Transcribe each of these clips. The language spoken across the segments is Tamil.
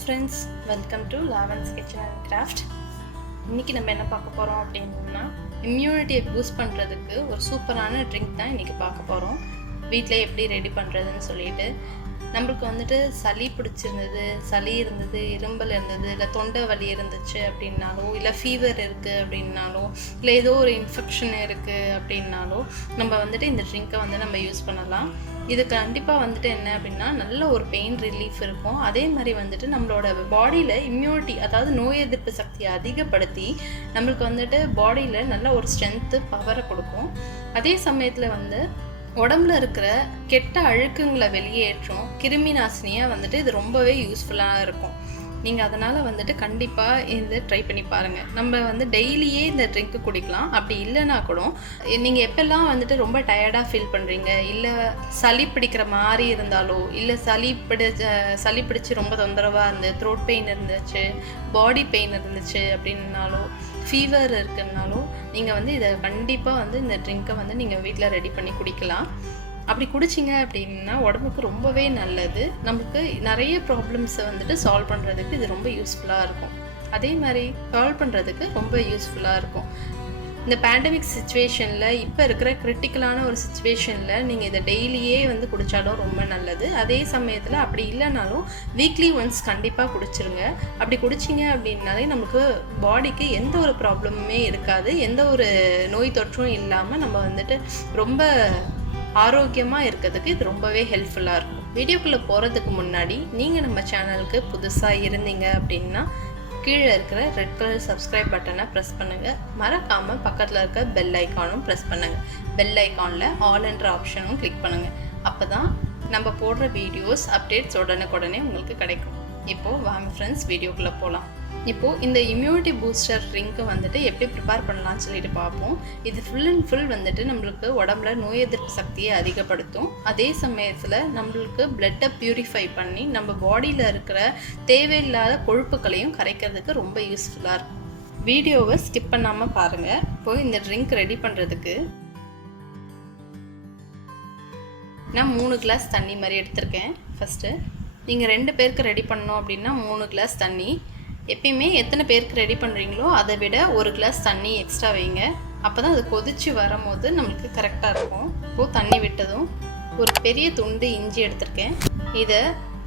ஃப்ரெண்ட்ஸ், வெல்கம் டு லாவன்ஸ் கிச்சன் அண்ட் கிராஃப்ட். இன்றைக்கி நம்ம என்ன பார்க்க போகிறோம் அப்படின்னா, இம்யூனிட்டியை பூஸ்ட் பண்ணுறதுக்கு ஒரு சூப்பரான ட்ரிங்க் தான் இன்றைக்கி பார்க்க போகிறோம். வீட்டில் எப்படி ரெடி பண்ணுறதுன்னு சொல்லிட்டு, நம்மளுக்கு வந்துட்டு சளி பிடிச்சிருந்தது, சளி இருந்தது, இரும்பல் இருந்தது, இல்லை தொண்டை வலி இருந்துச்சு அப்படின்னாலோ, இல்லை ஃபீவர் இருக்குது அப்படின்னாலோ, இல்லை ஏதோ ஒரு இன்ஃபெக்ஷன் இருக்குது அப்படின்னாலோ நம்ம வந்துட்டு இந்த ட்ரிங்க்கை வந்து நம்ம யூஸ் பண்ணலாம். இது கண்டிப்பாக வந்துட்டு என்ன அப்படின்னா, நல்ல ஒரு பெயின் ரிலீஃப் இருக்கும். அதே மாதிரி வந்துட்டு நம்மளோட பாடியில் இம்யூனிட்டி, அதாவது நோய் எதிர்ப்பு சக்தியை அதிகப்படுத்தி நம்மளுக்கு வந்துட்டு பாடியில் நல்ல ஒரு ஸ்ட்ரென்த்து, பவரை கொடுக்கும். அதே சமயத்தில் வந்து உடம்புல இருக்கிற கெட்ட அழுக்குங்களை வெளியேற்றும் கிருமி நாசினியாக வந்துட்டு இது ரொம்பவே யூஸ்ஃபுல்லாக இருக்கும். நீங்கள் அதனால் வந்துட்டு கண்டிப்பாக இதை ட்ரை பண்ணி பாருங்கள். நம்ம வந்து டெய்லியே இந்த ட்ரிங்க்கு குடிக்கலாம். அப்படி இல்லைனா கூட நீங்கள் எப்போல்லாம் வந்துட்டு ரொம்ப டயர்டாக ஃபீல் பண்ணுறீங்க, இல்லை சளி பிடிக்கிற மாதிரி இருந்தாலோ, இல்லை சளி பிடிச்சி ரொம்ப தொந்தரவாக இருந்து த்ரோட் பெயின் இருந்துச்சு, பாடி பெயின் இருந்துச்சு அப்படின்னாலோ, ஃபீவர் இருக்குன்னாலும் நீங்கள் வந்து இதை கண்டிப்பாக வந்து இந்த ட்ரிங்க்கை வந்து நீங்கள் வீட்டில் ரெடி பண்ணி குடிக்கலாம். அப்படி குடிச்சிங்க அப்படின்னா உடம்புக்கு ரொம்பவே நல்லது. நமக்கு நிறைய ப்ராப்ளம்ஸை வந்துட்டு சால்வ் பண்ணுறதுக்கு இது ரொம்ப யூஸ்ஃபுல்லாக இருக்கும். அதே மாதிரி சால்வ் பண்ணுறதுக்கு ரொம்ப யூஸ்ஃபுல்லாக இருக்கும். இந்த பேண்டமிக் சுச்சுவேஷனில், இப்போ இருக்கிற கிரிட்டிக்கலான ஒரு சுச்சுவேஷனில் நீங்கள் இதை டெய்லியே வந்து குடித்தாலும் ரொம்ப நல்லது. அதே சமயத்தில் அப்படி இல்லைனாலும் வீக்லி ஒன்ஸ் கண்டிப்பாக குடிச்சிருங்க. அப்படி குடிச்சிங்க அப்படின்னாலே நமக்கு பாடிக்கு எந்த ஒரு ப்ராப்ளமுமே இருக்காது. எந்த ஒரு நோய் தொற்றும் இல்லாமல் நம்ம வந்துட்டு ரொம்ப ஆரோக்கியமாக இருக்கிறதுக்கு இது ரொம்பவே ஹெல்ப்ஃபுல்லாக இருக்கும். வீடியோக்குள்ளே போகிறதுக்கு முன்னாடி நீங்கள் நம்ம சேனலுக்கு புதுசாக இருந்தீங்க அப்படின்னா கீழே இருக்கிற ரெட் கலர் சப்ஸ்கிரைப் பட்டனை ப்ரெஸ் பண்ணுங்கள். மறக்காமல் பக்கத்தில் இருக்க பெல் ஐக்கானும் ப்ரெஸ் பண்ணுங்கள். பெல் ஐக்கானில் ஆல் என்ற ஆப்ஷனும் கிளிக் பண்ணுங்கள். அப்போ தான் நம்ம போடுற வீடியோஸ் அப்டேட்ஸ் உடனுக்குடனே உங்களுக்கு கிடைக்கும். இப்போது வாங்க ஃப்ரெண்ட்ஸ், வீடியோக்குள்ளே போகலாம். இப்போது இந்த இம்யூனிட்டி பூஸ்டர் ட்ரிங்க்கை வந்துட்டு எப்படி ப்ரிப்பேர் பண்ணலான்னு சொல்லிட்டு பார்ப்போம். இது ஃபுல் அண்ட் ஃபுல் வந்துட்டு நம்மளுக்கு உடம்புல நோய் எதிர்ப்பு சக்தியை அதிகப்படுத்தும். அதே சமயத்தில் நம்மளுக்கு பிளட்டை ப்யூரிஃபை பண்ணி நம்ம பாடியில் இருக்கிற தேவையில்லாத கொழுப்புகளையும் கரைக்கிறதுக்கு ரொம்ப யூஸ்ஃபுல்லாக இருக்கும். வீடியோவை ஸ்கிப் பண்ணாமல் பாருங்கள். இப்போது இந்த ட்ரிங்க் ரெடி பண்ணுறதுக்கு நான் 3 கிளாஸ் தண்ணி மாதிரி எடுத்திருக்கேன். ஃபஸ்ட்டு நீங்கள் 2 பேருக்கு ரெடி பண்ணோம் அப்படின்னா 3 கிளாஸ் தண்ணி. எப்பயுமே எத்தனை பேருக்கு ரெடி பண்ணுறீங்களோ அதை விட 1 கிளாஸ் தண்ணி எக்ஸ்ட்ரா வைங்க. அப்போ தான் அது கொதித்து வரும்போது நம்மளுக்கு கரெக்டாக இருக்கும். இப்போது தண்ணி விட்டதும் ஒரு பெரிய துண்டு இஞ்சி எடுத்திருக்கேன். இதை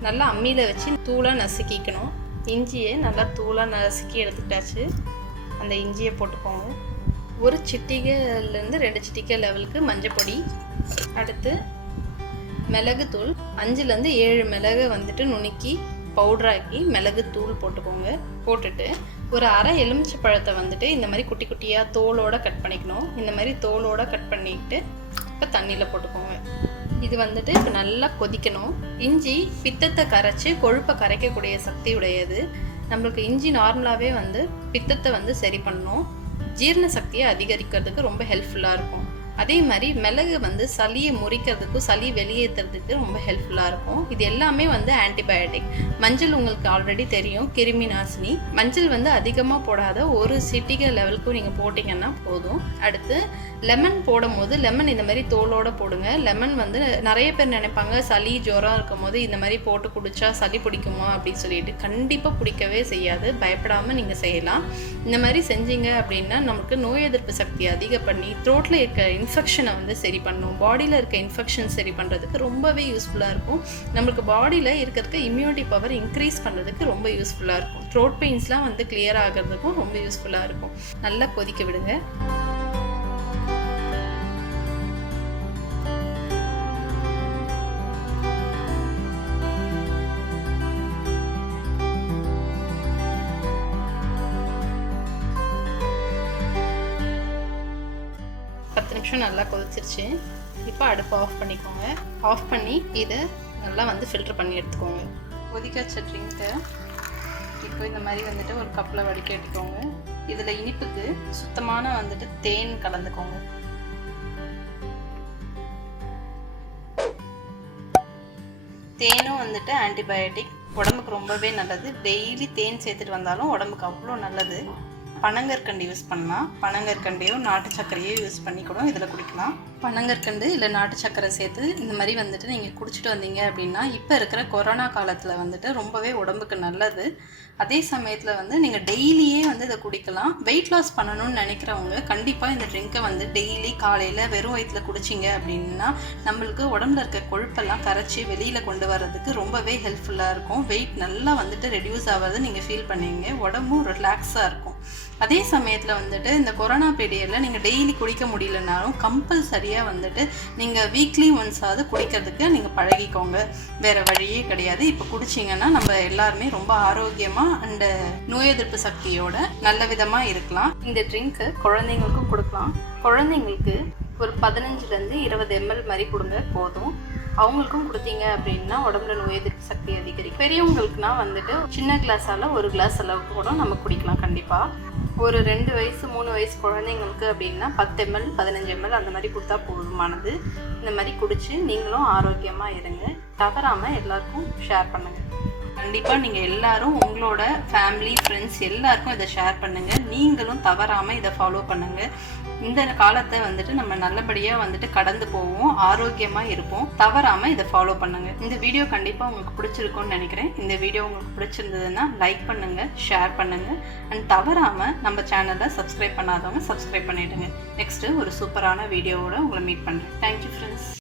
நல்லா அம்மியில் வச்சு தூளாக நசுக்கிக்கணும். இஞ்சியை நல்லா தூளாக நசுக்கி எடுத்துக்கிட்டாச்சு. அந்த இஞ்சியை போட்டுக்கோங்க. 1 சிட்டிகைலேருந்து 2 சிட்டிகை லெவலுக்கு மஞ்சள் பொடி. அடுத்து மிளகுத்தூள் 5லேருந்து 7 மிளகை வந்துட்டு நுணுக்கி பவுட்ராக்கி மிளகு தூள் போட்டுக்கோங்க. போட்டுட்டு ஒரு அரை எலுமிச்சை பழத்தை வந்துட்டு இந்த மாதிரி குட்டி குட்டியாக தோலோடு கட் பண்ணிக்கணும். இந்த மாதிரி தோலோடு கட் பண்ணிக்கிட்டு இப்போ தண்ணியில் போட்டுக்கோங்க. இது வந்துட்டு இப்போ நல்லா கொதிக்கணும். இஞ்சி பித்தத்தை கரைச்சி கொழுப்பை கரைக்கக்கூடிய சக்தி உடையது. நம்மளுக்கு இஞ்சி நார்மலாகவே வந்து பித்தத்தை வந்து சரி பண்ணணும், ஜீரண சக்தியை அதிகரிக்கிறதுக்கு ரொம்ப ஹெல்ப்ஃபுல்லாக இருக்கும். அதே மாதிரி மிளகு வந்து சளியை முறிக்கிறதுக்கும் சளி வெளியேற்றுறதுக்கு ரொம்ப ஹெல்ப்ஃபுல்லாக இருக்கும். இது எல்லாமே வந்து ஆன்டிபயோட்டிக். மஞ்சள் உங்களுக்கு ஆல்ரெடி தெரியும், கிருமி நாசினி. மஞ்சள் வந்து அதிகமாக போடாத 1 சிட்டிகை லெவலுக்கும் நீங்கள் போட்டிங்கன்னா போதும். அடுத்து லெமன் போடும் போது லெமன் இந்த மாதிரி தோலோடு போடுங்க. லெமன் வந்து நிறைய பேர் நினைப்பாங்க சளி ஜுரம் இருக்கும் போது இந்த மாதிரி போட்டு குடித்தா சளி பிடிக்குமா அப்படின்னு சொல்லிட்டு. கண்டிப்பாக பிடிக்கவே செய்யாது. பயப்படாமல் நீங்கள் செய்யலாம். இந்த மாதிரி செஞ்சீங்க அப்படின்னா நமக்கு நோய் எதிர்ப்பு சக்தி அதிகம் பண்ணி த்ரோட்டில் இருக்க இன்ஃபெக்ஷனை வந்து சரி பண்ணும். பாடியில் இருக்க இன்ஃபெக்ஷன் சரி பண்ணுறதுக்கு ரொம்பவே யூஸ்ஃபுல்லாக இருக்கும். நம்மளுக்கு பாடியில் இருக்கிறதுக்கு இம்யூனிட்டி பவர் இன்க்ரீஸ் பண்ணுறதுக்கு ரொம்ப யூஸ்ஃபுல்லாக இருக்கும். த்ரோட் பெயின்ஸ்லாம் வந்து கிளியர் ஆகிறதுக்கும் ரொம்ப யூஸ்ஃபுல்லாக இருக்கும். நல்லா கொதிக்க விடுங்க. நல்லா கொதிச்சிருச்சு. இப்போ அடுப்பு ஆஃப் பண்ணிக்கோங்க. ஆஃப் பண்ணி இதை நல்லா வந்து ஃபில்டர் பண்ணி எடுத்துக்கோங்க. கொதிக்க வச்ச ட்ரிங்க்கை இப்போ இந்த மாதிரி வந்துட்டு ஒரு கப்பில் வடிக்க எடுத்துக்கோங்க. இதில் இனிப்புக்கு சுத்தமான வந்துட்டு தேன் கலந்துக்கோங்க. தேனும் வந்துட்டு ஆன்டிபயோட்டிக், உடம்புக்கு ரொம்பவே நல்லது. டெய்லி தேன் சேர்த்துட்டு வந்தாலும் உடம்புக்கு அவ்வளோ நல்லது. பனங்கற்கண்டு யூஸ் பண்ணலாம். பனங்கற்கண்டையோ நாட்டு சர்க்கரையோ யூஸ் பண்ணி கூட இதில் குடிக்கலாம். பனங்கற்கண்டு இல்லை நாட்டு சர்க்கரை சேர்த்து இந்த மாதிரி வந்துட்டு நீங்கள் குடிச்சிட்டு வந்தீங்க அப்படின்னா இப்போ இருக்கிற கொரோனா காலத்தில் வந்துட்டு ரொம்பவே உடம்புக்கு நல்லது. அதே சமயத்தில் வந்து நீங்கள் டெய்லியே வந்து இதை குடிக்கலாம். வெயிட் லாஸ் பண்ணணும்னு நினைக்கிறவங்க கண்டிப்பாக இந்த ட்ரிங்கை வந்து டெய்லி காலையில் வெறும் வயிற்றில் குடிச்சிங்க அப்படின்னா நம்மளுக்கு உடம்புல இருக்க கொழுப்பெல்லாம் கரைச்சி வெளியில் கொண்டு வர்றதுக்கு ரொம்பவே ஹெல்ப்ஃபுல்லாக இருக்கும். வெயிட் நல்லா வந்துட்டு ரெடியூஸ் ஆகிறது நீங்கள் ஃபீல் பண்ணுவீங்க. உடம்பும் ரிலாக்ஸாக இருக்கும். அதே சமயத்தில் வந்துட்டு இந்த கொரோனா பீரியடில் நீங்கள் டெய்லி குடிக்க முடியலனாலும் கம்பல்சரியாக வந்துட்டு நீங்கள் வீக்லி ஒன்ஸாவது குடிக்கிறதுக்கு நீங்கள் பழகிக்கோங்க. வேறு வழியே கிடையாது. இப்போ குடிச்சிங்கன்னா நம்ம எல்லாருமே ரொம்ப ஆரோக்கியமாக அண்ட் நோய் எதிர்ப்பு சக்தியோட நல்ல விதமாக இருக்கலாம். இந்த ட்ரிங்க்கு குழந்தைங்களுக்கும் கொடுக்கலாம். குழந்தைங்களுக்கு ஒரு 15 to 20 ml மாதிரி கொடுங்க போதும். அவங்களுக்கும் கொடுத்தீங்க அப்படின்னா உடம்புல நோய் எதிர்ப்பு சக்தி அதிகரிக்கும். பெரியவங்களுக்குனா வந்துட்டு சின்ன கிளாஸால் 1 கிளாஸ் அளவுக்கு கூட நம்ம குடிக்கலாம். கண்டிப்பாக ஒரு 2 வயசு 3 வயசு குழந்தைங்களுக்கு அப்படின்னா 10 ml 15 ml அந்த மாதிரி கொடுத்தா போதுமானது. இந்த மாதிரி குடிச்சு நீங்களும் ஆரோக்கியமாக இருங்க. தவறாமல் எல்லாருக்கும் ஷேர் பண்ணுங்கள். கண்டிப்பாக நீங்கள் எல்லாரும் உங்களோட ஃபேமிலி ஃப்ரெண்ட்ஸ் எல்லாருக்கும் இதை ஷேர் பண்ணுங்கள். நீங்களும் தவறாமல் இதை ஃபாலோ பண்ணுங்கள். இந்த காலத்தை வந்துட்டு நம்ம நல்லபடியாக வந்துட்டு கடந்து போவோம், ஆரோக்கியமாக இருப்போம். தவறாமல் இதை ஃபாலோ பண்ணுங்கள். இந்த வீடியோ கண்டிப்பாக உங்களுக்கு பிடிச்சிருக்கும்னு நினைக்கிறேன். இந்த வீடியோ உங்களுக்கு பிடிச்சிருந்ததுன்னா லைக் பண்ணுங்கள், ஷேர் பண்ணுங்கள் அண்ட் தவறாமல் நம்ம சேனலை சப்ஸ்கிரைப் பண்ணாதவங்க சப்ஸ்கிரைப் பண்ணிவிடுங்க. நெக்ஸ்ட்டு ஒரு சூப்பரான வீடியோவோட உங்களை மீட் பண்ணுறேன். Thank you friends.